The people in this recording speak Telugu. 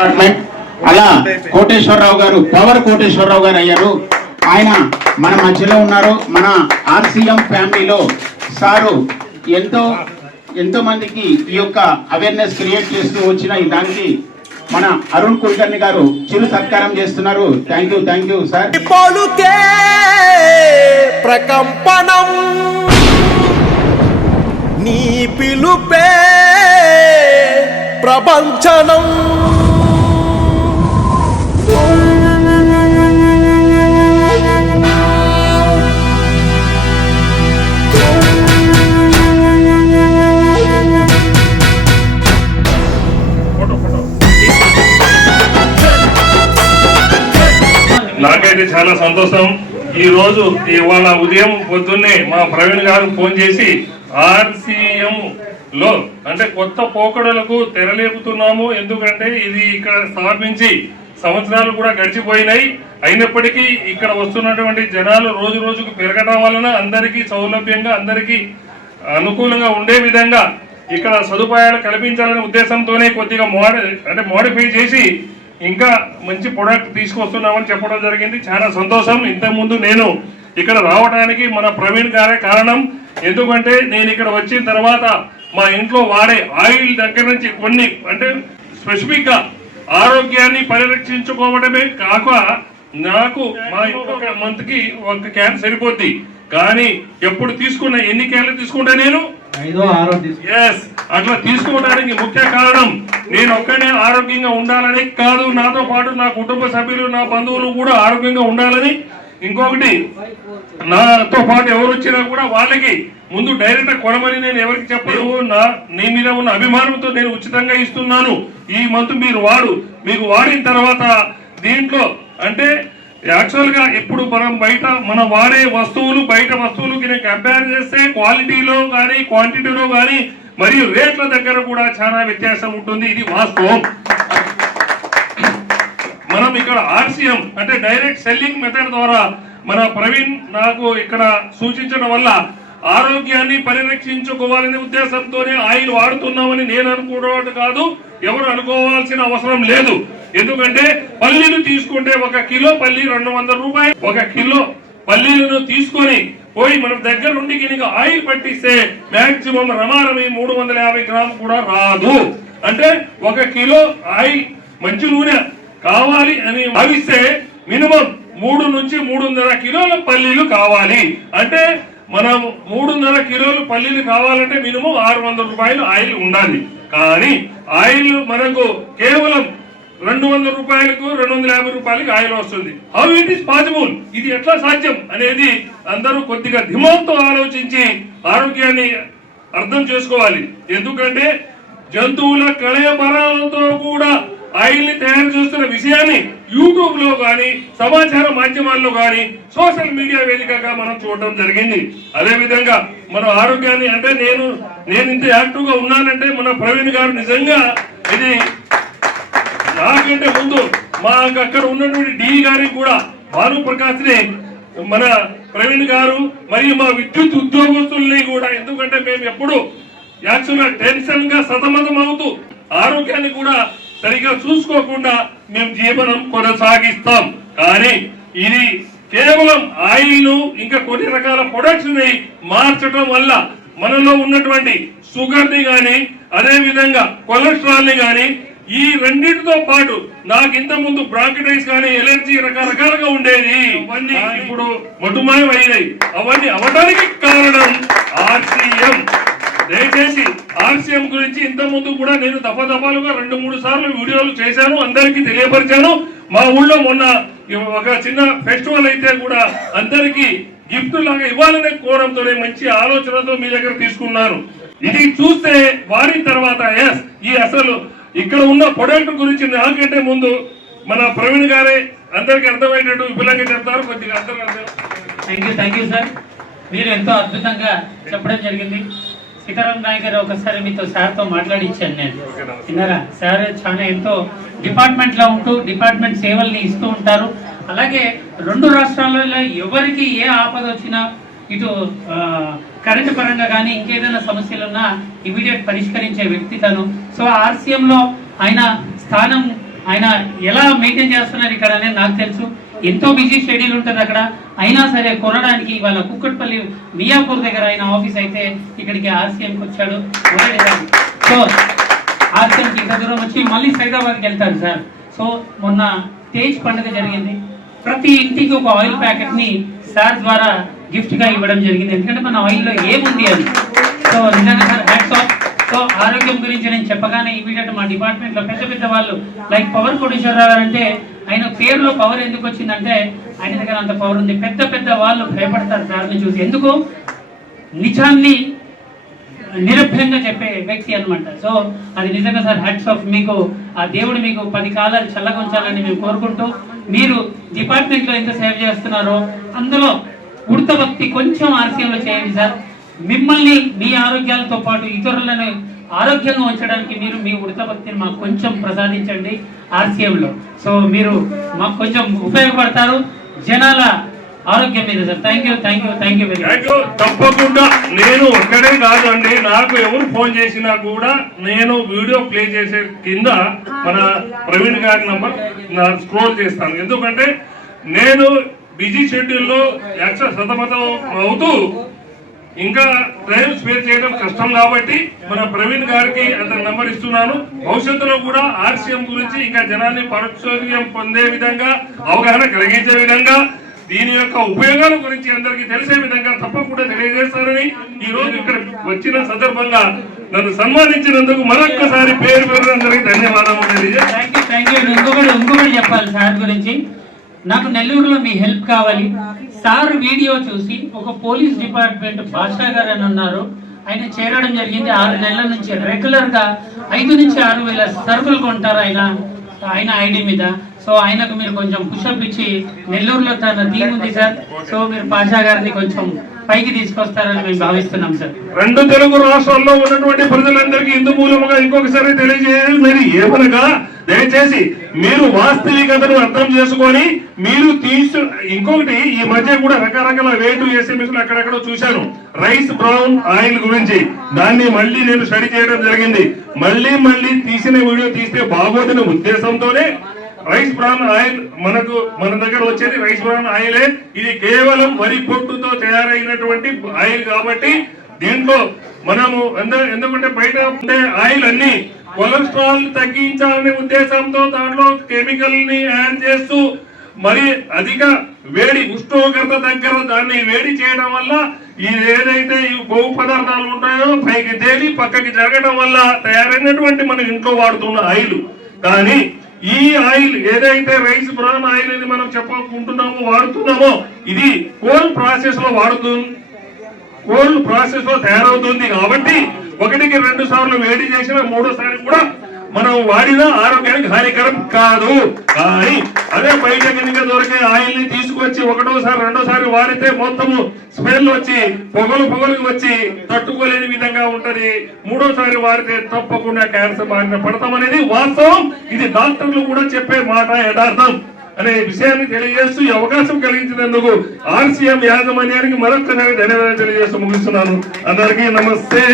డిపార్ట్మెంట్ అలా కోటేశ్వరరావు గారు పవర్ కోటేశ్వరరావు గారు అయ్యారు. ఆయన మన మధ్యలో ఉన్నారు. మన ఆర్సీఎం ఫ్యామిలీలో సారు ఎంతో ఎంతో మందికి ఈ యొక్క అవేర్నెస్ క్రియేట్ చేస్తూ వచ్చిన ఈ దానికి మన అరుణ్ కుల్కర్ణి గారు చిరు సత్కారం చేస్తున్నారు. Thank you thank you sir పలుకే ప్రకంపనం. నీ పిలుపే ప్రపంచనం అయితే చాలా సంతోషం. ఈ రోజు ఇవాళ ఉదయం పొద్దున్నే మా ప్రవీణ్ గారు ఫోన్ చేసి ఆర్సీఎం లో అంటే కొత్త పోకడలకు తెరలేపుతున్నాము. ఎందుకంటే ఇది ఇక్కడ స్థాపించి సంవత్సరాలు కూడా గడిచిపోయినాయి. అయినప్పటికీ ఇక్కడ వస్తున్నటువంటి జనాలు రోజు రోజుకు పెరగడం వలన అందరికీ సౌలభ్యంగా అందరికీ అనుకూలంగా ఉండే విధంగా ఇక్కడ సదుపాయాలు కల్పించాలనే ఉద్దేశంతోనే కొద్దిగా మోడ అంటే మోడిఫై చేసి ఇంకా మంచి ప్రొడక్ట్ తీసుకొస్తున్నామని చెప్పడం జరిగింది. చాలా సంతోషం. ఇంతకుముందు నేను ఇక్కడ రావడానికి మన ప్రవీణ్ గారే కారణం. ఎందుకంటే నేను ఇక్కడ వచ్చిన తర్వాత మా ఇంట్లో వాడే ఆయిల్ దగ్గర నుంచి కొన్ని అంటే స్పెసిఫిక్గా ఆరోగ్యాన్ని పరిరక్షించుకోవడమే కాక నాకు మా ఇంట్లో మంత్కి ఒక క్యాన్ సరిపోద్ది. కానీ ఎప్పుడు తీసుకున్న ఎన్ని క్యాన్లు తీసుకుంటా నేను? ఐదో ఆరో ఎస్ అట్లా తీసుకోవడానికి ముఖ్య కారణం నేను ఒక్కనే ఆరోగ్యంగా ఉండాలని కాదు. నాతో పాటు నా కుటుంబ సభ్యులు నా బంధువులు కూడా ఆరోగ్యంగా ఉండాలని. ఇంకొకటి నాతో పాటు ఎవరు వచ్చినా కూడా వాళ్ళకి ముందు డైరెక్ట్ కొనమని నేను ఎవరికి చెప్పను. నా నీ మీద ఉన్న అభిమానంతో నేను ఉచితంగా ఇస్తున్నాను. ఈ మంత్ మీరు వాడు మీకు వాడిన తర్వాత దీంట్లో అంటే యాక్చువల్గా ఇప్పుడు మనం బయట మనం వాడే వస్తువులు బయట వస్తువులు కంపేర్ చేస్తే క్వాలిటీలో కానీ క్వాంటిటీలో కానీ మరియు రేట్ల దగ్గర కూడా చాలా వ్యత్యాసం ఉంటుంది. ఇది వాస్తవం. మనం ఇక్కడ ఆర్సీఎం అంటే డైరెక్ట్ సెల్లింగ్ మెథడ్ ద్వారా మన ప్రవీణ్ నాకు ఇక్కడ సూచించడం వల్ల ఆరోగ్యాన్ని పరిరక్షించుకోవాలనే ఉద్దేశంతోనే ఆయిల్ వాడుతున్నామని నేను అనుకోవడం కాదు ఎవరు అనుకోవాల్సిన అవసరం లేదు. ఎందుకంటే పల్లీలు తీసుకుంటే ఒక కిలో పల్లి రెండు వందల రూపాయలు. ఒక కిలో పల్లీలను తీసుకొని పోయి మనం దగ్గర నుండి గినిక ఆయిల్ పట్టిస్తే మాక్సిమం రమారమి మూడు వందల యాభై గ్రామ్ కూడా రాదు. అంటే ఒక కిలో ఆయిల్ మంచి నూనె కావాలి అని భావిస్తే మినిమం మూడు నుంచి మూడున్నర కిలోల పల్లీలు కావాలి. అంటే మనం మూడున్నర కిలోలు పల్లీలు కావాలంటే మినిమం ఆరు వందల రూపాయలు ఆయిల్ ఉండాలి. కానీ ఆయిల్ మనకు కేవలం రెండు వందల రూపాయలకు రెండు వందల యాభై రూపాయలకి ఆయిల్ వస్తుంది. హౌ ఇట్ ఈస్ పాసిబుల్ ఇది ఎట్లా సాధ్యం అనేది అందరూ కొద్దిగా ధిమాంతో ఆలోచించి ఆరోగ్యాన్ని అర్థం చేసుకోవాలి. ఎందుకంటే జంతువుల కళయబరాలతో కూడా ఆయిల్ని తయారు చేస్తున్న విషయాన్ని యూట్యూబ్లో సమాచార మాధ్యమాల్లో కానీ సోషల్ మీడియా వేదికగా మనం చూడడం జరిగింది. అదేవిధంగా మన ఆరోగ్యాన్ని అంటే నేను నేను ఇంత యాక్టివ్గా ఉన్నానంటే మన ప్రవీణ్ గారు నిజంగా ఇది నాకంటే ముందు మా అక్కడ ఉన్నటువంటి డి గారికి కూడా భాను ప్రకాష్ని మన ప్రవీణ్ గారు మరియు మా విద్యుత్ ఉద్యోగస్తుల్ని కూడా ఎందుకంటే మేము ఎప్పుడు యాక్చువల్గా టెన్షన్గా సతమతం అవుతూ ఆరోగ్యాన్ని కూడా సరిగా చూసుకోకుండా మేము జీవనం కొనసాగిస్తాం. కానీ ఇది కేవలం ఆయిల్ను ఇంకా కొన్ని రకాల ప్రొడక్ట్స్ని మార్చడం వల్ల మనలో ఉన్నటువంటి షుగర్ని గాని అదే విధంగా కొలెస్ట్రాల్ని గాని ఈ రెండింటితో పాటు నాకు ఇంత ముందు బ్రాంకిటైస్ కానీ ఎలర్జీ రకరకాలుగా ఉండేది. అవన్నీ ఇప్పుడు మటుమాయం అయినాయి. అవన్నీ అవడానికి కారణం ఆర్సీఎం. దయచేసి ఆర్సీఎం గురించి ఇంత ముందు కూడా నేను దఫాదఫాలుగా రెండు మూడు సార్లు వీడియోలు చేశాను అందరికీ తెలియపరిచాను. మా ఊళ్ళో మొన్న ఒక చిన్న ఫెస్టివల్ అయితే కూడా అందరికీ గిఫ్ట్ లాగా ఇవ్వాలనే కోరంతో మంచి ఆలోచనతో మీ దగ్గర తీసుకున్నారు. ఇది చూస్తే వారి తర్వాత ఎస్ ఈ అసలు ఇక్కడ ఉన్న ప్రొడక్ట్ గురించి నాకంటే ముందు మన ప్రవీణ్ గారే అందరికీ అర్థమయ్యేటట్టు విపులంగా చెప్తారు. కొద్దిగా అర్థం అర్థం thank you thank you sir మీరు ఎంతో అద్భుతంగా చెప్పడం జరిగింది. సీతారాం నాయక్ గారు ఒకసారి మీతో సార్తో మాట్లాడిచ్చాను నేను. విన్నారా? సార్ చాలా ఎంతో డిపార్ట్మెంట్లో ఉంటూ డిపార్ట్మెంట్ సేవల్ని ఇస్తూ ఉంటారు. అలాగే రెండు రాష్ట్రాలలో ఎవరికి ఏ ఆపద వచ్చినా ఇటు కరెంటు పరంగా కానీ ఇంకేదైనా సమస్యలు ఉన్నా ఇమీడియట్ పరిష్కరించే వ్యక్తి తను. సో ఆర్సీఎంలో ఆయన స్థానం ఆయన ఎలా మెయింటైన్ చేస్తున్నారు ఇక్కడ అనేది నాకు తెలుసు. ఎంతో బిజీ షెడ్యూల్ ఉంటుంది అక్కడ. అయినా సరే కొనడానికి వాళ్ళ కుక్కట్పల్లి మియాపూర్ దగ్గర ఆయన ఆఫీస్ అయితే ఇక్కడికి ఆర్సీఎంకి వచ్చాడు. సో ఆర్సీఎంకి ఇంత దూరం వచ్చి మళ్ళీ సైదాబాద్కి వెళ్తారు సార్. సో మొన్న తేజ్ పండుగ జరిగింది. ప్రతి ఇంటికి ఒక ఆయిల్ ప్యాకెట్ని సార్ ద్వారా గిఫ్ట్గా ఇవ్వడం జరిగింది. ఎందుకంటే మన ఆయిల్లో ఏముంది అని సో నిజంగా సార్ హ్యాట్స్ ఆఫ్. సో ఆరోగ్యం గురించి నేను చెప్పగానే ఇమీడియట్ మా డిపార్ట్మెంట్లో పెద్ద పెద్ద వాళ్ళు లైక్ పవర్ కోటేశ్వరరావు గారు అంటే ఆయన పేరులో పవర్ ఎందుకు వచ్చిందంటే ఆయన దగ్గర అంత పవర్ ఉంది. పెద్ద పెద్ద వాళ్ళు భయపడతారు సార్ని చూసి. ఎందుకు? నిజాన్ని నిరభ్యంగా చెప్పే వ్యక్తి అనమాట సో అది నిజంగా సార్ హ్యాట్స్ ఆఫ్ మీకు ఆ దేవుడు మీకు పది కాలాలు చల్లగా ఉంచాలని మేము కోరుకుంటూ మీరు డిపార్ట్మెంట్లో ఎంత సేవ చేస్తున్నారో అందులో ఉడత భక్తి కొంచెం ఆర్సీఎంలో చేయండి సార్. మిమ్మల్ని మీ ఆరోగ్యాలతో పాటు ఇతరులను ఆరోగ్యంగా ఉంచడానికి మీరు మీ వృత్తభక్తిని మాకు కొంచెం ప్రసాదించండి ఆర్సీఎంలో. సో మీరు మాకు కొంచెం ఉపయోగపడతారు. జనాల ఆరోగ్యం మీద sir. Thank you thank you thank you very thank you. తప్పకుండా. నేను ఒక్కడే కాదు అండి నాకు ఎవరు ఫోన్ చేసినా కూడా నేను వీడియో ప్లే చేసే కింద మన ప్రవీణ్ గారి నంబర్ స్క్రోల్ చేస్తాను. ఎందుకంటే నేను బిజీ షెడ్యూల్లో యక్ష సతమతం అవుతూ ఇంకా టైం స్పేర్ చేయడం కష్టం కాబట్టి మన ప్రవీణ్ గారికి అతని నంబర్ ఇస్తున్నాను. భవిష్యత్తులో కూడా ఆర్సీఎం గురించి ఇంకా జనాన్ని పరోక్షం పొందే విధంగా అవగాహన కలిగించే విధంగా దీని యొక్క ఉపయోగాల గురించి అందరికీ తెలిసే విధంగా తప్పకుండా తెలియజేస్తారని ఈ రోజు ఇక్కడ వచ్చిన సందర్భంగా నన్ను సన్మానించినందుకు మరొక్కసారి పేరు పేరు అందరికీ ధన్యవాదాలు ఇంకొకటి ఇంకొకటి చెప్పాలి సార్ గురించి. నాకు నెల్లూరులో మీ హెల్ప్ కావాలి. సార్ వీడియో చూసి ఒక పోలీస్ డిపార్ట్మెంట్ బాషా గారు అని ఉన్నారు. ఆయన చేరడం జరిగింది. ఆరు నెలల నుంచి రెగ్యులర్గా ఐదు నుంచి ఆరు వేల సరుకులు కొంటారు ఆయన ఆయన ఐడి మీద. సో ఆయనకు మీరు కొంచెం పుషప్ ఇచ్చి నెల్లూరులో తన టీం ఉంది సార్. సో మీరు పాషా గారిని కొంచెం పైకి తీసుకొస్తారని మేము భావిస్తున్నాం సార్. రెండు తెలుగు రాష్ట్రాల్లో ఉన్నటువంటి ప్రజలందరికీ ఇందు మూలముగా ఇంకొకసారి తెలియజేయాలి. మీరు ఏమనగా దయచేసి మీరు వాస్తవికతను అర్థం చేసుకొని మీరు తీసు ఇంకొకటి ఈ మధ్య కూడా రకరకాల వేటు ఎస్ఎం అక్కడక్కడ చూశాను. రైస్ బ్రౌన్ ఆయిల్ గురించి. దాన్ని మళ్ళీ నేను స్టడీ చేయడం జరిగింది. మళ్ళీ మళ్ళీ తీసిన వీడియో తీస్తే బాగోదనే ఉద్దేశంతోనే రైస్ బ్రాన్ ఆయిల్ మనకు మన దగ్గర వచ్చేది రైస్ బ్రాన్ ఆయిలే. ఇది కేవలం వరి పొట్టుతో తయారైనటువంటి ఆయిల్ కాబట్టి దీంట్లో మనము ఎందుకంటే బయట ఉండే ఆయిల్ అన్ని కొలెస్ట్రాల్ తగ్గించాలనే ఉద్దేశంతో దాంట్లో కెమికల్ని యాడ్ చేస్తూ మరి అధిక వేడి ఉష్ణోగ్రత దగ్గర దాన్ని వేడి చేయడం వల్ల ఇది ఏదైతే ఈ కొవ్వు పదార్థాలు ఉంటాయో పైకి తేలి పక్కకి జరగడం వల్ల తయారైనటువంటి మన ఇంట్లో వాడుతున్న ఆయిల్. కానీ ఈ ఆయిల్ ఏదైతే రైస్ బ్రాన్ ఆయిల్ అని మనం చెప్పుకుంటున్నామో వాడుతున్నామో ఇది కోల్ ప్రాసెస్లో వాడుతుంది కోల్డ్ ప్రాసెస్లో తయారవుతుంది. కాబట్టి ఒకటికి రెండు సార్లు వేడి చేసిన మూడోసారి కూడా మనం వాడిన ఆరోగ్యానికి హానికరం కాదు. కానీ అదే బయట కనుక దొరికే ఆయిల్ని తీసుకొచ్చి ఒకటోసారి రెండోసారి వాడితే మొత్తము స్మెల్ వచ్చి పొగలు పొగలు వచ్చి తట్టుకోలేని విధంగా ఉంటది. మూడోసారి వాడితే తప్పకుండా క్యాన్సర్ బారిన పడతామనేది వాస్తవం. ఇది డాక్టర్లు కూడా చెప్పే మాట యథార్థం. అనే విషయాన్ని తెలియజేస్తూ ఈ అవకాశం కలిగించినందుకు ఆర్సీఎం యాజమాన్యానికి మరొక్కసారి ధన్యవాదాలు తెలియజేస్తూ ముగిస్తున్నాను. అందరికీ నమస్తే.